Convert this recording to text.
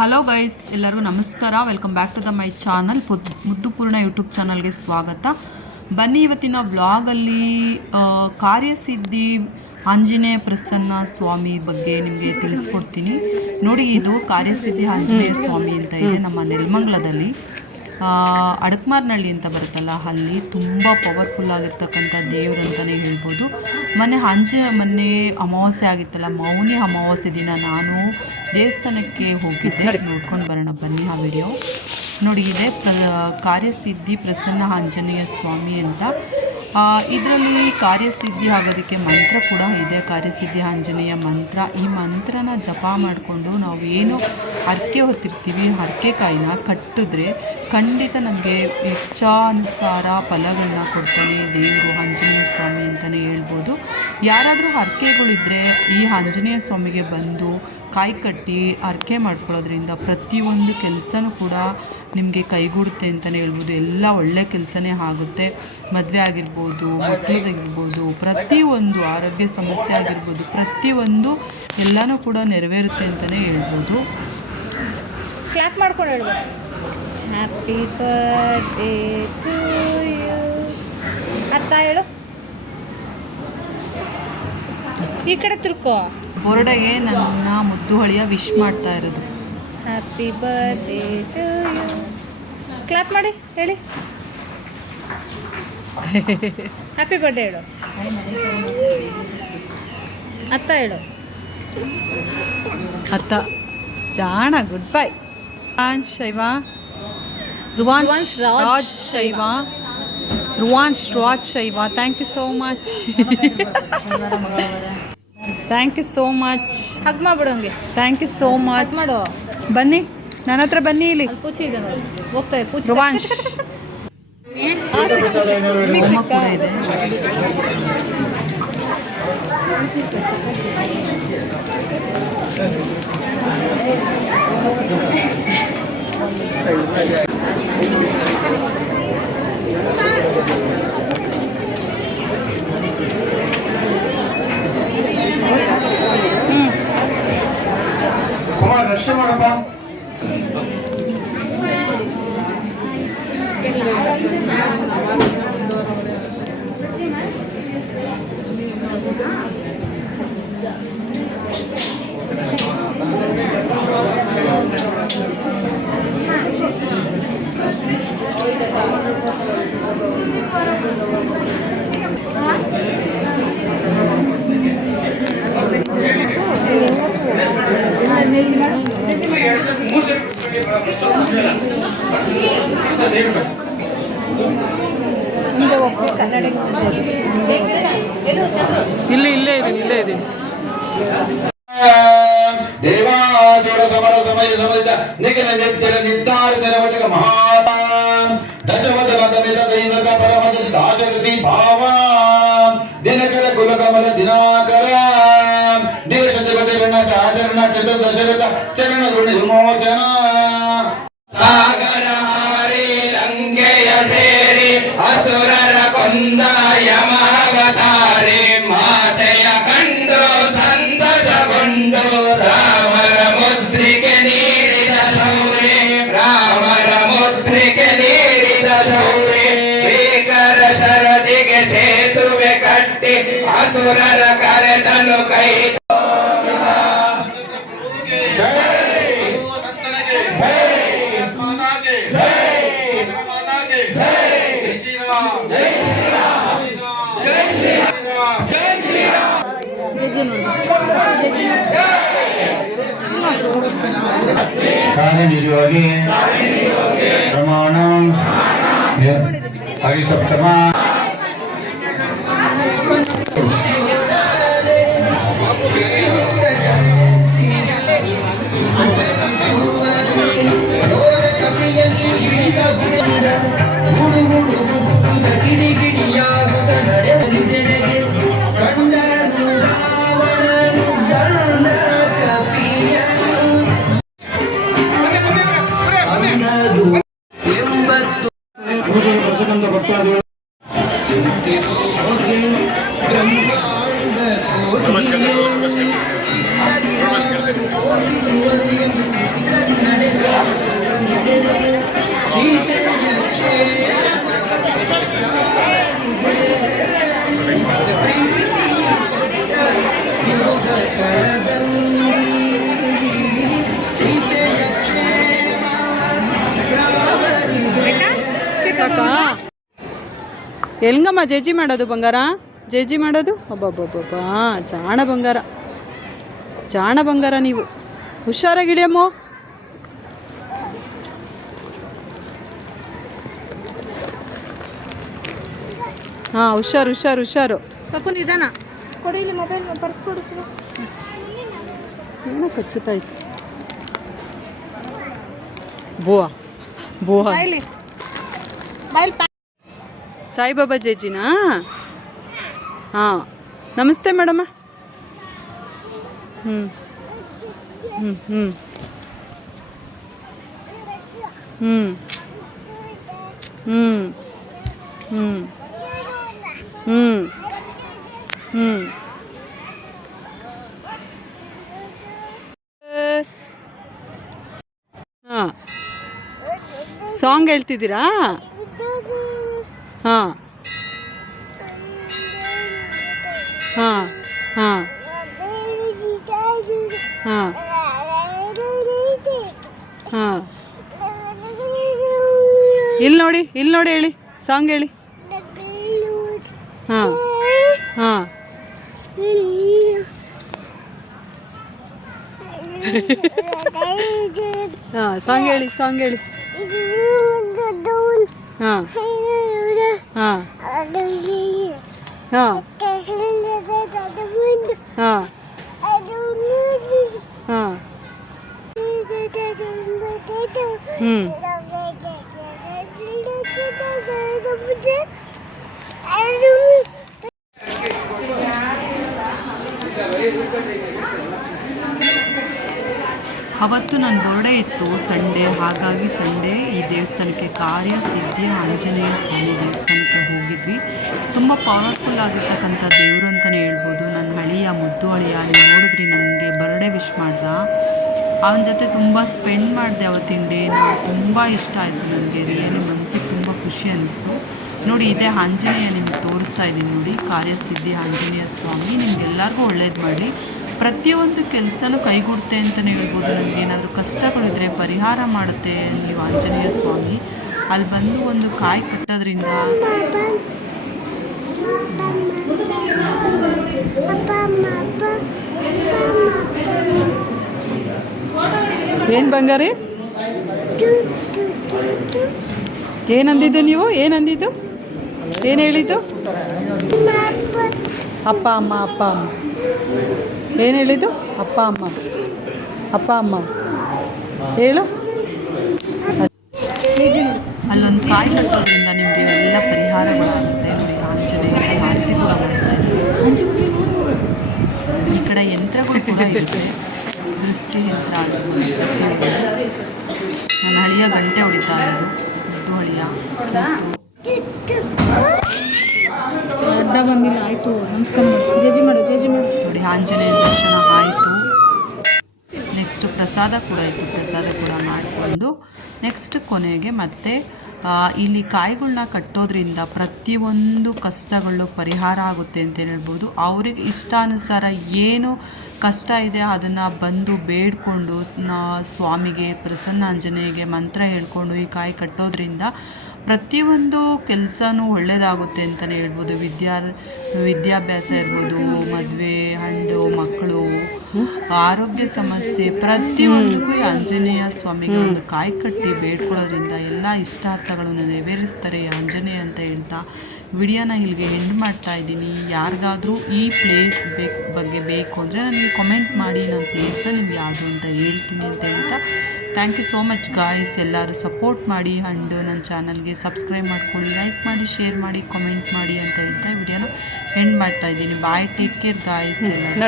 Hello guys, ಎಲ್ಲರಿಗೂ ನಮಸ್ಕಾರ. Welcome back to the my channel. Muddupoorna YouTube ಚಾನಲ್ಗೆ ಸ್ವಾಗತ. ಬನ್ನಿ, ಇವತ್ತಿನ ವ್ಲಾಗಲ್ಲಿ ಕಾರ್ಯಸಿದ್ಧಿ ಆಂಜನೇಯ ಪ್ರಸನ್ನ ಸ್ವಾಮಿ ಬಗ್ಗೆ ನಿಮಗೆ ತಿಳಿಸ್ಕೊಡ್ತೀನಿ. ನೋಡಿ, ಇದು ಕಾರ್ಯಸಿದ್ಧಿ ಆಂಜನೇಯ ಸ್ವಾಮಿ ಅಂತ ಇದೆ ನಮ್ಮ ನೆಲಮಂಗಲದಲ್ಲಿ. ಅಡಕಮಾರನಹಳ್ಳಿ ಅಂತ ಬರುತ್ತಲ್ಲ, ಅಲ್ಲಿ ತುಂಬ ಪವರ್ಫುಲ್ ಆಗಿರ್ತಕ್ಕಂಥ ದೇವರು ಅಂತಲೇ ಹೇಳ್ಬೋದು. ಮೊನ್ನೆ ಅಮಾವಾಸ್ಯೆ ಆಗಿತ್ತಲ್ಲ, ಮೌನಿ ಅಮಾವಾಸ್ಯೆ ದಿನ ನಾನು ದೇವಸ್ಥಾನಕ್ಕೆ ಹೋಗಿದ್ದೆ. ನೋಡ್ಕೊಂಡು ಬರೋಣ ಬನ್ನಿ ಆ ವಿಡಿಯೋ. ನೋಡಿ, ಇದೆ ಕಾರ್ಯಸಿದ್ಧಿ ಪ್ರಸನ್ನ ಆಂಜನೇಯ ಸ್ವಾಮಿ ಅಂತ. ಇದರಲ್ಲಿ ಕಾರ್ಯಸಿದ್ಧಿ ಆಗೋದಕ್ಕೆ ಮಂತ್ರ ಕೂಡ ಇದೆ, ಕಾರ್ಯಸಿದ್ಧಿ ಆಂಜನೇಯ ಮಂತ್ರ. ಈ ಮಂತ್ರನ ಜಪ ಮಾಡಿಕೊಂಡು ನಾವು ಏನು ಹರಕೆ ಹೊತ್ತಿರ್ತೀವಿ, ಹರಕೆಕಾಯಿನ ಕಟ್ಟಿದ್ರೆ ಖಂಡಿತ ನಮಗೆ ಇಚ್ಛಾನುಸಾರ ಫಲಗಳನ್ನ ಕೊಡ್ತಾನೆ ದೇವರು, ಆಂಜನೇಯ ಸ್ವಾಮಿ ಅಂತಲೇ ಹೇಳ್ಬೋದು. ಯಾರಾದರೂ ಹರಕೆಗಳಿದ್ದರೆ ಈ ಆಂಜನೇಯ ಸ್ವಾಮಿಗೆ ಬಂದು ಕಾಯಿ ಕಟ್ಟಿ ಹರಕೆ ಮಾಡ್ಕೊಳ್ಳೋದ್ರಿಂದ ಪ್ರತಿಯೊಂದು ಕೆಲಸನೂ ಕೂಡ ನಿಮಗೆ ಕೈಗೂಡುತ್ತೆ ಅಂತಲೇ ಹೇಳ್ಬೋದು. ಎಲ್ಲ ಒಳ್ಳೆ ಕೆಲಸನೇ ಆಗುತ್ತೆ. ಮದುವೆ ಆಗಿರ್ಬೋದು, ಮಕ್ಕಳದಾಗಿರ್ಬೋದು, ಪ್ರತಿಯೊಂದು ಆರೋಗ್ಯ ಸಮಸ್ಯೆ ಆಗಿರ್ಬೋದು, ಪ್ರತಿಯೊಂದು ಎಲ್ಲನೂ ಕೂಡ ನೆರವೇರುತ್ತೆ ಅಂತಲೇ ಹೇಳ್ಬೋದು. ಕ್ಲಾಪ್ ಮಾಡ್ಕೊಂಡು ಹೇಳ್ಬೋದು. ಹ್ಯಾಪಿ ಬರ್ಡೇ ಟು ಯು ಅತ್ತ ಹೇಳು. ಈ ಕಡೆ ತಿರ್ಕೋ. ಬೋರ್ಡೆಗೆ ನನ್ನ ಮುದ್ದು ಹಳಿಯ ವಿಶ್ ಮಾಡ್ತಾ ಇರೋದು. Happy birthday to you. Clap ಮಾಡಿ ಹೇಳಿ. ಹ್ಯಾಪಿ ಬರ್ಡೇ ಹೇಳು. ಅತ್ತ ಹೇಳು. ಅತ್ತ ಜಾಣ. Good bye. Shaiva Ruvansh Raj Shaiva, Ruvansh Raj Shaiva. Thank you so much. Thank you so much. Hug ಮಾಡ್ಬಿಡು ಹಂಗೆ. Thank you so much. ಮಾಡು. ಬನ್ನಿ, ನನ್ನ ಹತ್ರ ಬನ್ನಿ. ಇಲ್ಲಿ ಪೂಚಿ ಇದೆ ನೋಡಿ, ಹೋಗ್ತಾ ಇದೆ ಪೂಚಿ. ರುವಾನ್ಶ್ ಅಮ್ಮ ಕೂಡ ಇದೆ. ಕುಮಾರ್ ರಕ್ಷೆ ಮಾಡಪ್ಪ. ಇಲ್ಲೇ ಇದೆ. ದೇವಾಸುರ ಸಮರ ಸಮಯ ಸಮಯ ನಿಖಿಲ ನಿತ್ಯಲ ನಿರ್ಧಾರ ನಿರವಧಿಕ ಮಹಾನ್ ದಶವದನ ತಮಿದ ದೈವಕ ಪರಮದ ಆಚರತಿ ಭಾವ ದಿನಕರ ಕುಲಕಮಲ ದಿನಾಕರ ದಿವಸ ದಿವದಿರಣ ಆಚರಣ ಚತುರ್ದಶರಥ ಚರಣ ಋಣಿ ವಿಮೋಚನ ಸಾಗರ ಹಾರಿ ಲಂಕೆಯ ಸೇರಿ ಅಸುರರ ಕೊಂದ ಯಮಾವತಾರಿ ಮಾತೆಯ ಕಂಡು ಸಂತಸಗೊಂಡು ರಾಮರ ಮುದ್ರಿಕೆ ನೀಡಿದ ಶೌರ್ಯ, ರಾಮರ ಮುದ್ರಿಕೆ ನೀಡಿದ ಶೌರ್ಯ. ಭೀಕರ ಶರದಿಗೆ ಸೇತುವೆ ಕಟ್ಟಿ ಅಸುರರ ಕರೆದನು ಕೈ. ಕಾರ್ಯನಿರ್ಯೋಗಿ ಪ್ರಮಾಣ ಹರಿಸಪ್ತಮ ಭಕ್ತಾದಿಗಳು Namaskar. ಹೆಂಗಮ್ಮ ಜೇಜಿ ಮಾಡೋದು ಬಂಗಾರ? ಜೇಜಿ ಮಾಡೋದು ಅಬ್ಬಬ್ಬಬ್ಬ, ಜಾಣ ಬಂಗಾರ, ಜಾಣ ಬಂಗಾರ ನೀವು. ಹುಷಾರಾಗಿಳಿಯಮ್ಮ. ಹಾಂ, ಹುಷಾರು ಹುಷಾರು ಹುಷಾರು. ಪಪ್ಪು ನಿಧಾನ ಕೊಡಿ, ಇಲ್ಲಿ ಮೊಬೈಲ್ ಪರ್ಸ್ ಕೊಡು. ಏನೋ ಕಚ್ಚುತ್ತಾಯ್ತು. Beauvoir Beauvoir. ಬಾಯ್ಲಿ ಬಾಯ್ಲಿ. ಸಾಯಿಬಾಬಾ ಜೇಜಿನಾ? ಹಾಂ, ನಮಸ್ತೆ ಮೇಡಮ್ಮ. ಹ್ಞೂ ಹ್ಞೂ ಹ್ಞೂ ಹ್ಞೂ ಹ್ಞೂ ಹ್ಞೂ ಹ್ಞೂ ಹ್ಞೂ. ಹಾಂ, ಸಾಂಗ್ ಹೇಳ್ತಿದ್ದೀರಾ? ಹಾಂ ಹಾಂ ಹಾಂ ಹಾಂ ಹಾಂ. ಇಲ್ಲಿ ನೋಡಿ, ಇಲ್ಲಿ ನೋಡಿ, ಹೇಳಿ ಸಾಂಗ್ ಹೇಳಿ. ಹಾಂ ಹಾಂ. ಹಾಂ, ಸಾಂಗ್ ಹೇಳಿ, ಸಾಂಗ್ ಹೇಳಿ. ಹಾಂ ಹಾಂ ಹಾಂ ಹಾಂ ಹಾಂ. ಹ್ಞೂ. ಅವತ್ತು ನನ್ನ ಬರ್ಡೇ ಇತ್ತು, ಸಂಡೇ. ಹಾಗಾಗಿ ಸಂಡೇ ಈ ದೇವಸ್ಥಾನಕ್ಕೆ, ಕಾರ್ಯಸಿದ್ಧಿ ಆಂಜನೇಯ ಸ್ವಾಮಿ ದೇವಸ್ಥಾನಕ್ಕೆ ಹೋಗಿದ್ವಿ. ತುಂಬ ಪವರ್ಫುಲ್ ಆಗಿರ್ತಕ್ಕಂಥ ದೇವರು ಅಂತಲೇ ಹೇಳ್ಬೋದು. ನನ್ನ ಹಳಿಯ ಮುದ್ದು ಹಳಿಯ, ನೀವು ನೋಡಿದ್ರಿ, ನನಗೆ ಬರ್ಡೇ ವಿಶ್ ಮಾಡ್ದ. ಅವನ ಜೊತೆ ತುಂಬ ಸ್ಪೆಂಡ್ ಮಾಡಿದೆ ಅವತ್ತಿನ ಡೇನ. ತುಂಬ ಇಷ್ಟ ಆಯಿತು ನನಗೆ, ರಿಯಲಿ ಮನಸ್ಸಿಗೆ ತುಂಬ ಖುಷಿ ಅನ್ನಿಸ್ತು. ನೋಡಿ, ಇದೇ ಆಂಜನೇಯ ನಿಮ್ಗೆ ತೋರಿಸ್ತಾ ಇದ್ದೀನಿ ನೋಡಿ, ಕಾರ್ಯಸಿದ್ಧಿ ಆಂಜನೇಯ ಸ್ವಾಮಿ. ನಿಮ್ಗೆಲ್ಲರಿಗೂ ಒಳ್ಳೇದು ಮಾಡಲಿ, ಪ್ರತಿಯೊಂದು ಕೆಲಸನೂ ಕೈಗೂಡುತ್ತೆ ಅಂತಲೇ ಹೇಳ್ಬೋದು. ನಮಗೇನಾದರೂ ಕಷ್ಟಗಳಿದ್ರೆ ಪರಿಹಾರ ಮಾಡುತ್ತೆ ನೀವು ಆಂಜನೇಯ ಸ್ವಾಮಿ. ಅಲ್ಲಿ ಬಂದು ಒಂದು ಕಾಯಿ ಕಟ್ಟೋದ್ರಿಂದ ಏನು ಬಂಗಾರಿ? ಏನಂದಿದ್ದು ನೀವು? ಏನಂದಿದ್ದು? ಏನು ಹೇಳಿದ್ದು? ಅಪ್ಪ ಅಮ್ಮ, ಅಪ್ಪ ಅಮ್ಮ. ಏನು ಹೇಳಿದ್ದು? ಅಪ್ಪ ಅಮ್ಮ, ಅಪ್ಪ ಅಮ್ಮ ಹೇಳು. ಅಲ್ಲೊಂದು ಕಾಯಿ ಕಟ್ಟೋದ್ರಿಂದ ನಿಮಗೆ ಎಲ್ಲ ಪರಿಹಾರಗಳಾಗುತ್ತೆ ನೋಡಿ. ಆಂಜನೇಯ ಆರತಿ ಕೂಡ ಮಾಡ್ತಾ ಇದ್ದೀವಿ. ಈ ಕಡೆ ಯಂತ್ರಗಳು ಕೂಡ ಇರುತ್ತೆ, ದೃಷ್ಟಿ ಯಂತ್ರ ಆಗಿರ್ಬೋದು. ನನ್ನ ಹಳಿಯ ಗಂಟೆ ಹೊಡಿತಾ ಇರೋದು, ಮುದ್ದು ಹಳಿಯ. ಅರ್ಧ ಬಂದಿಲ್ಲ, ಆಯಿತು. ನಮಸ್ಕಾರ ಮಾಡು, ಜೇಜಿ ಮಾಡು, ಜೇಜಿ ಮಾಡು. ನೋಡಿ, ಆಂಜನೇಯ ದರ್ಶನ ಆಯಿತು. ನೆಕ್ಸ್ಟ್ ಪ್ರಸಾದ ಕೂಡ ಇತ್ತು, ಪ್ರಸಾದ ಕೂಡ ಮಾಡಿಕೊಂಡು ನೆಕ್ಸ್ಟ್ ಕೊನೆಗೆ ಮತ್ತೆ ಇಲ್ಲಿ ಕಾಯಿಗಳನ್ನ ಕಟ್ಟೋದ್ರಿಂದ ಪ್ರತಿಯೊಂದು ಕಷ್ಟಗಳು ಪರಿಹಾರ ಆಗುತ್ತೆ ಅಂತ ಹೇಳ್ಬೋದು. ಅವ್ರಿಗೆ ಇಷ್ಟಾನುಸಾರ ಏನು ಕಷ್ಟ ಇದೆ ಅದನ್ನು ಬಂದು ಬೇಡಿಕೊಂಡು ಸ್ವಾಮಿಗೆ, ಪ್ರಸನ್ನ ಆಂಜನೇಯಗೆ ಮಂತ್ರ ಹೇಳ್ಕೊಂಡು ಈ ಕಾಯಿ ಕಟ್ಟೋದ್ರಿಂದ ಪ್ರತಿಯೊಂದು ಕೆಲಸನೂ ಒಳ್ಳೆಯದಾಗುತ್ತೆ ಅಂತಲೇ ಹೇಳ್ಬೋದು. ವಿದ್ಯಾಭ್ಯಾಸ ಇರ್ಬೋದು, ಮದುವೆ, ಹಣ್ಣು, ಮಕ್ಕಳು, ಆರೋಗ್ಯ ಸಮಸ್ಯೆ, ಪ್ರತಿಯೊಂದಕ್ಕೂ ಆಂಜನೇಯ ಸ್ವಾಮಿಗೆ ಒಂದು ಕಾಯಿ ಕಟ್ಟಿ ಬೇಡ್ಕೊಳ್ಳೋದ್ರಿಂದ ಎಲ್ಲ ಇಷ್ಟಾರ್ಥಗಳನ್ನು ನೆರವೇರಿಸ್ತಾರೆ ಆಂಜನೇಯ ಅಂತ ಹೇಳ್ತಾ ವಿಡಿಯೋನ ಇಲ್ಲಿಗೆ ಎಂಡ್ ಮಾಡ್ತಾ ಇದ್ದೀನಿ. ಯಾರಿಗಾದರೂ ಈ ಪ್ಲೇಸ್ ಬಗ್ಗೆ ಬೇಕು ಅಂದರೆ ನನಗೆ ಕಮೆಂಟ್ ಮಾಡಿ, ನನ್ನ ಪ್ಲೇಸ್ನ ನಿಮ್ಗೆ ಯಾವುದು ಅಂತ ಹೇಳ್ತೀನಿ ಅಂತ ಹೇಳ್ತಾ thank you so much guys. ಎಲ್ಲರೂ ಸಪೋರ್ಟ್ ಮಾಡಿ ಆ್ಯಂಡ್ ನನ್ನ ಚಾನಲ್ಗೆ ಸಬ್ಸ್ಕ್ರೈಬ್ ಮಾಡ್ಕೊಳ್ಳಿ, ಲೈಕ್ ಮಾಡಿ, ಶೇರ್ ಮಾಡಿ, ಕಮೆಂಟ್ ಮಾಡಿ ಅಂತ ಹೇಳ್ತಾ ವಿಡಿಯೋನ ಎಂಡ್ ಮಾಡ್ತಾ ಇದ್ದೀನಿ. ಬಾಯ್, ಟೇಕ್ ಕೇರ್ ಗಾಯ್ಸ್. ಎಲ್ಲ